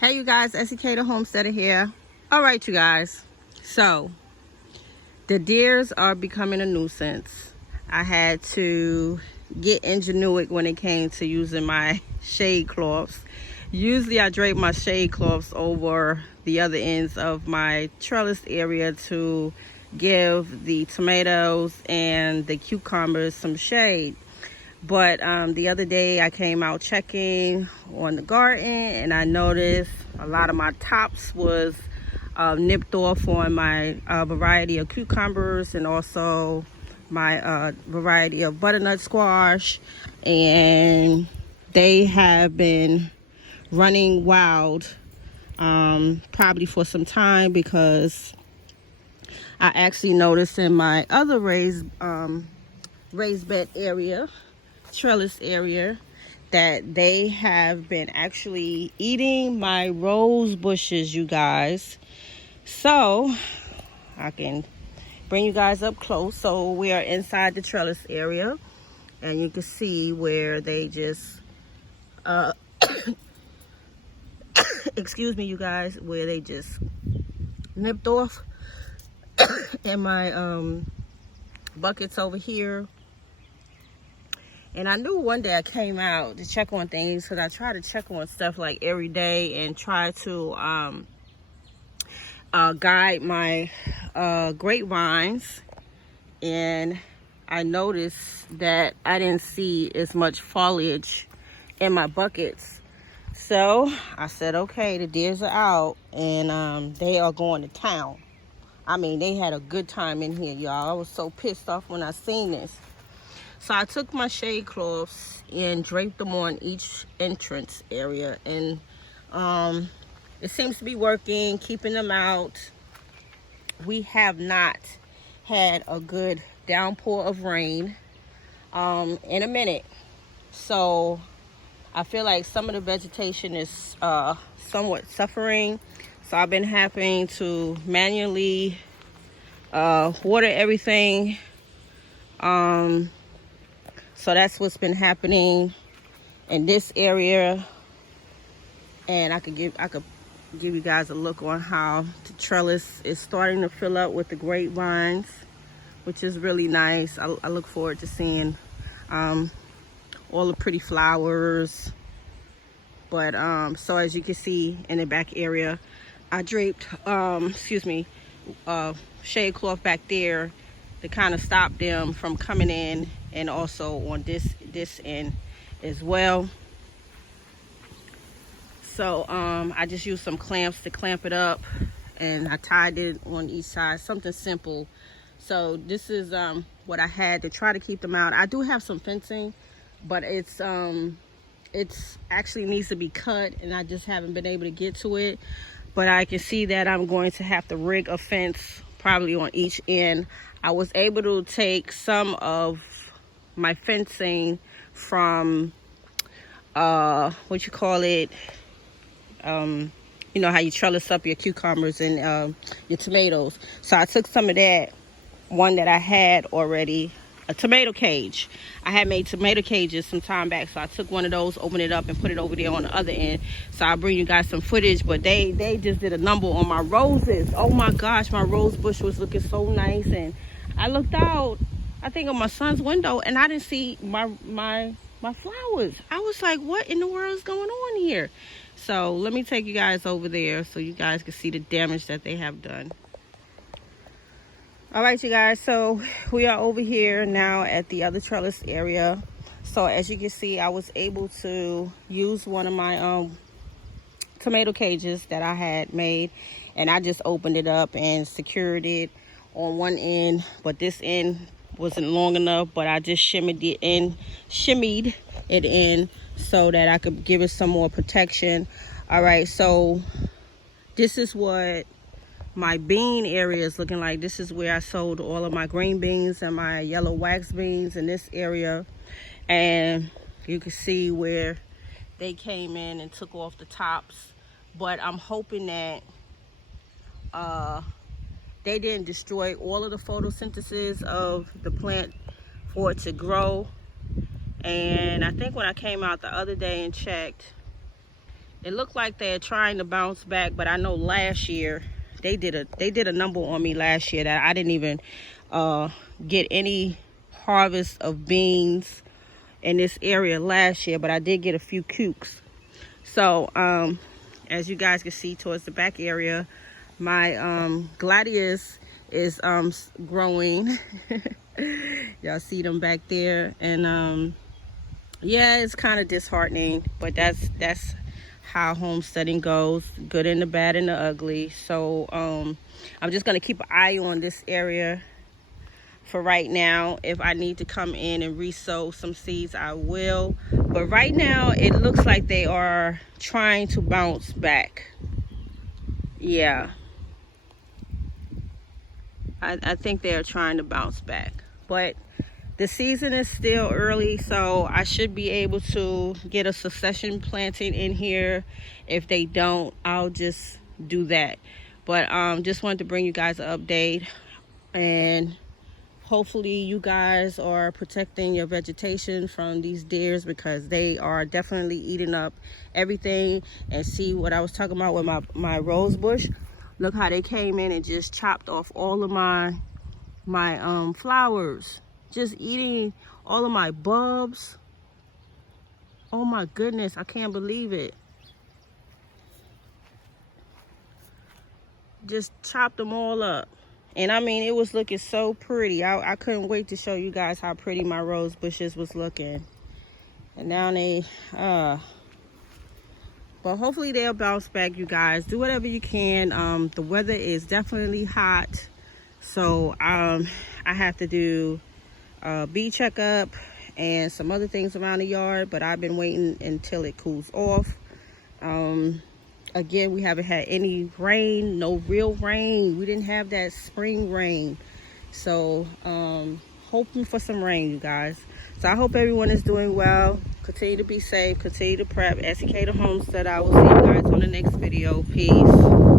Hey you guys, SEK the Homesteader here. All right you guys, so the deers are becoming a nuisance. I had to get ingenuitive when it came to using my shade cloths. Usually I drape my shade cloths over the other ends of my trellis area to give the tomatoes and the cucumbers some shade. But the other day I came out checking on the garden and I noticed a lot of my tops was nipped off on my variety of cucumbers and also my variety of butternut squash, and they have been running wild probably for some time, because I actually noticed in my other raised bed area, trellis area, that they have been actually eating my rose bushes, you guys. So I can bring you guys up close. So we are inside the trellis area and you can see where they just excuse me you guys, where they just nipped off in my buckets over here. And I knew one day I came out to check on things, because I try to check on stuff like every day and try to guide my grapevines. And I noticed that I didn't see as much foliage in my buckets. So I said, okay, the deers are out and they are going to town. I mean, they had a good time in here, y'all. I was so pissed off when I seen this. So I took my shade cloths and draped them on each entrance area, and it seems to be working, keeping them out. We have not had a good downpour of rain in a minute, so I feel like some of the vegetation is somewhat suffering. So I've been having to manually water everything. So that's what's been happening in this area, and I could give you guys a look on how the trellis is starting to fill up with the grapevines, which is really nice. I look forward to seeing all the pretty flowers. But so as you can see in the back area, I draped shade cloth back there to kind of stop them from coming in, and also on this end as well. So I just used some clamps to clamp it up, and I tied it on each side, something simple. So this is what I had to try to keep them out. I do have some fencing, but it's actually needs to be cut, and I just haven't been able to get to it. But I can see that I'm going to have to rig a fence probably on each end. I was able to take some of my fencing from what you call it, you know how you trellis up your cucumbers and your tomatoes. So I took some of that one that I had already, a tomato cage. I had made tomato cages some time back, so I took one of those, opened it up, and put it over there on the other end. So I'll bring you guys some footage. But they just did a number on my roses. Oh my gosh, my rose bush was looking so nice, and I looked out, I think, on my son's window, and I didn't see my flowers. I was like, what in the world is going on here? So let me take you guys over there so you guys can see the damage that they have done. All right, you guys, so we are over here now at the other trellis area. So as you can see, I was able to use one of my tomato cages that I had made, and I just opened it up and secured it on one end, but this end wasn't long enough, but I just shimmied it in so that I could give it some more protection. All right, so this is what my bean area is looking like. This is where I sowed all of my green beans and my yellow wax beans in this area, and you can see where they came in and took off the tops. But I'm hoping that they didn't destroy all of the photosynthesis of the plant for it to grow. And I think when I came out the other day and checked, It looked like they're trying to bounce back, but I know last year they did a number on me last year that I didn't even get any harvest of beans in this area last year, but I did get a few cukes. So as you guys can see towards the back area, my gladius is growing. Y'all see them back there, and yeah, it's kind of disheartening, but that's how homesteading goes, good and the bad and the ugly. So I'm just gonna keep an eye on this area for right now. If I need to come in and re-sow some seeds, I will, but right now it looks like they are trying to bounce back. Yeah, I think they are trying to bounce back, but the season is still early, so I should be able to get a succession planting in here. If they don't, I'll just do that. But just wanted to bring you guys an update, and hopefully you guys are protecting your vegetation from these deers, because they are definitely eating up everything. And see what I was talking about with my rose bush. Look how they came in and just chopped off all of my flowers. Just eating all of my bulbs. Oh my goodness, I can't believe it. Just chopped them all up. And I mean, it was looking so pretty. I couldn't wait to show you guys how pretty my rose bushes was looking. And now they, but hopefully they'll bounce back, you guys. Do whatever you can. The weather is definitely hot. So I have to do bee checkup and some other things around the yard, but I've been waiting until it cools off. Again, we haven't had any rain, no real rain. We didn't have that spring rain, so hoping for some rain, you guys. So I hope everyone is doing well. Continue to be safe, continue to prep. SK the Homestead. I will see you guys on the next video. Peace.